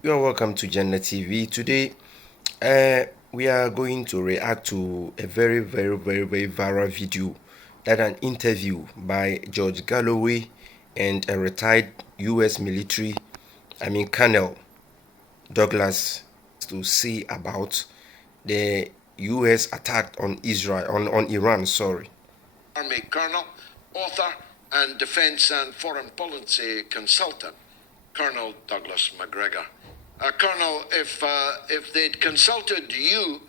You're welcome to Jannah TV. Today, uh, we are going to react to a very viral video that an interview by George Galloway and a retired U.S. military, Colonel Douglas, to say about the U.S. attack on Iran. Sorry. Army Colonel, author, and defence and foreign policy consultant, Colonel Douglas MacGregor. Colonel, if they'd consulted you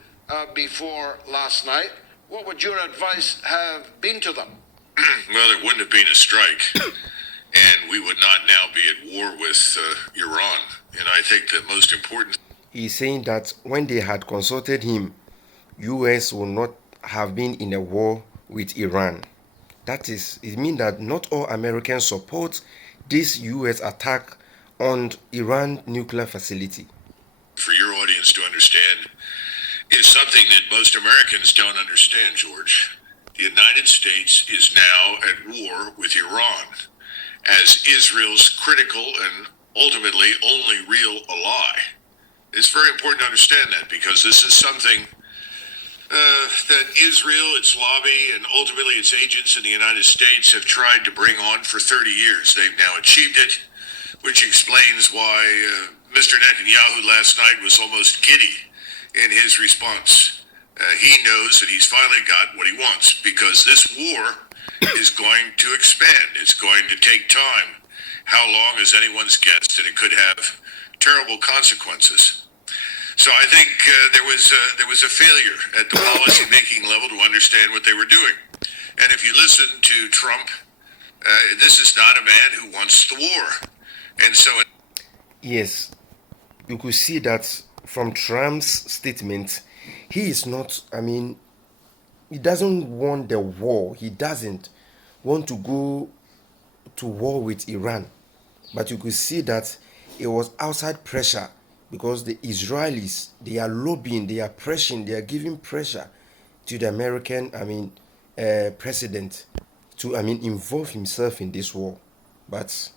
before last night, what would your advice have been to them? Well, it wouldn't have been a strike, and we would not now be at war with Iran. And I think the most important. He's saying that when they had consulted him, US will not have been in a war with Iran. That is, it means that not all Americans support this US attack on Iran nuclear facility. For your audience to understand is something that most Americans don't understand, George. The United States is now at war with Iran as Israel's critical and ultimately only real ally. It's very important to understand that because this is something that Israel, its lobby, and ultimately its agents in the United States have tried to bring on for 30 years. They've now achieved it, which explains why Mr. Netanyahu last night was almost giddy in his response. He knows that he's finally got what he wants because this war is going to expand. It's going to take time. How long is anyone's guess, and it could have terrible consequences. So I think there was a failure at the policy making level to understand what they were doing. And if you listen to Trump, this is not a man who wants the war. And so, yes, you could see that from Trump's statement, he is not, he doesn't want the war. He doesn't want to go to war with Iran. But you could see that it was outside pressure because the Israelis, they are lobbying, they are pressing, they are giving pressure to the American, president to, involve himself in this war. But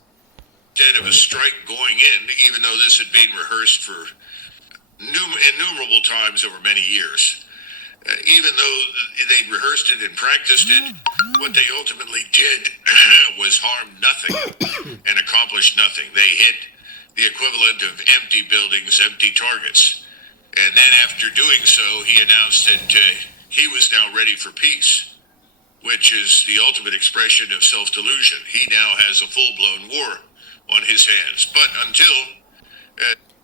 instead of a strike going in, even though this had been rehearsed for innumerable times over many years, even though they'd rehearsed it and practiced it, what they ultimately did was harm nothing and accomplish nothing. They hit the equivalent of empty buildings, empty targets. And then after doing so, he announced that he was now ready for peace, which is the ultimate expression of self-delusion. He now has a full-blown war on his hands. But until...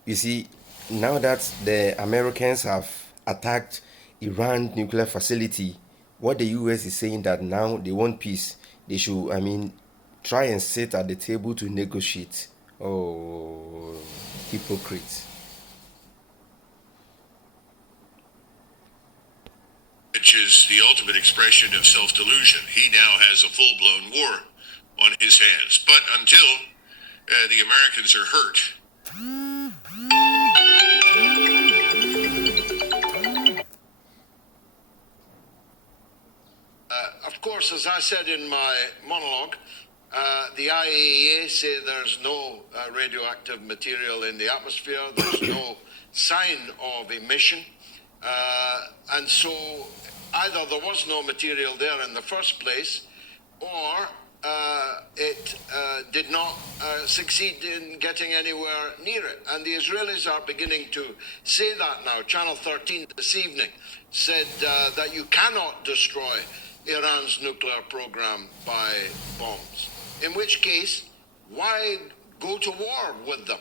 you see, now that the Americans have attacked Iran nuclear facility, what the US is saying that now they want peace. They should, try and sit at the table to negotiate. Oh, hypocrites. which is the ultimate expression of self-delusion. He now has a full-blown war on his hands. But until the Americans are hurt, Of course, as I said in my monologue, the IAEA say there's no radioactive material in the atmosphere. There's no sign of emission. And so either there was no material there in the first place, or it did not succeed in getting anywhere near it. And the Israelis are beginning to say that now. Channel 13 this evening said that you cannot destroy Iran's nuclear program by bombs. In which case, why go to war with them?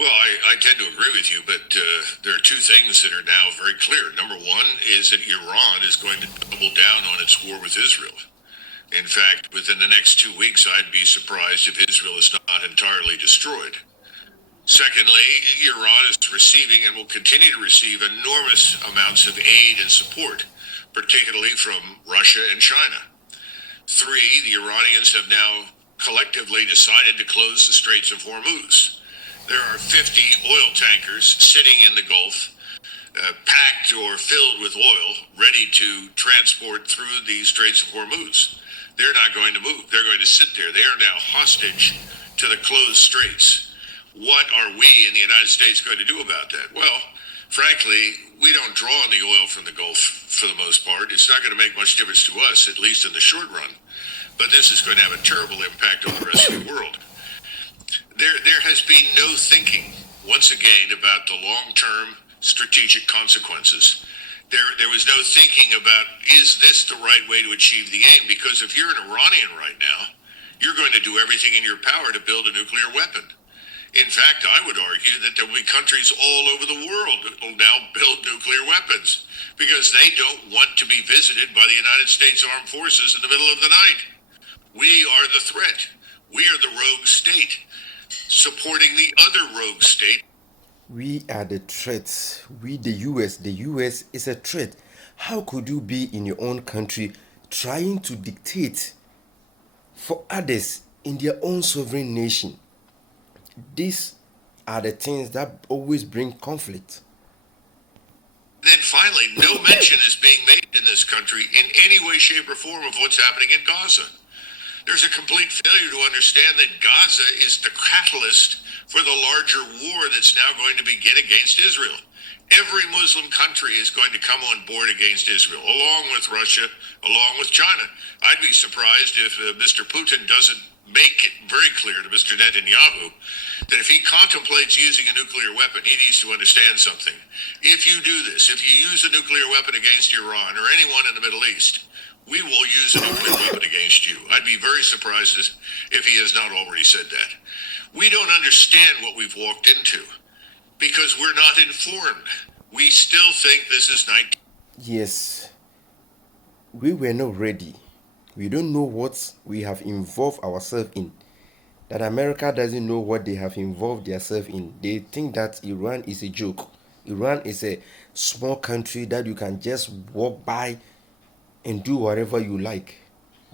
well, I tend to agree with you, but there are two things that are now very clear. Number one is that Iran is going to double down on its war with Israel. In fact, within the next 2 weeks, I'd be surprised if Israel is not entirely destroyed. Secondly, Iran is receiving and will continue to receive enormous amounts of aid and support, particularly from Russia and China. Three, the Iranians have now collectively decided to close the Straits of Hormuz. There are 50 oil tankers sitting in the Gulf, packed or filled with oil, ready to transport through the Straits of Hormuz. They're not going to move. They're going to sit there. They are now hostage to the closed straits. What are we in the United States going to do about that? Well, frankly, we don't draw on the oil from the Gulf for the most part. It's not going to make much difference to us, at least in the short run. But this is going to have a terrible impact on the rest of the world. There has been no thinking, once again, about the long-term strategic consequences. There was no thinking about, is this the right way to achieve the aim? Because if you're an Iranian right now, you're going to do everything in your power to build a nuclear weapon. In fact, I would argue that there will be countries all over the world that will now build nuclear weapons because they don't want to be visited by the United States Armed Forces in the middle of the night. We are the threat. We are the rogue state supporting the other rogue state. We are the threats. We, the US. The US is a threat. How could you be in your own country trying to dictate for others in their own sovereign nation? These are the things that always bring conflict. Then finally, no mention is being made in this country in any way, shape, or form of what's happening in Gaza. There's a complete failure to understand that Gaza is the catalyst for the larger war that's now going to begin against Israel. Every Muslim country is going to come on board against Israel, along with Russia, along with China. I'd be surprised if Mr. Putin doesn't make it very clear to Mr. Netanyahu that if he contemplates using a nuclear weapon, he needs to understand something. If you do this, if you use a nuclear weapon against Iran or anyone in the Middle East, we will use a nuclear weapon against you. I'd be very surprised if he has not already said that. We don't understand what we've walked into because we're not informed. We still think this is 19. Yes, we were not ready. We don't know what we have involved ourselves in. That America doesn't know what they have involved themselves in. They think that Iran is a joke. Iran is a small country that you can just walk by and do whatever you like.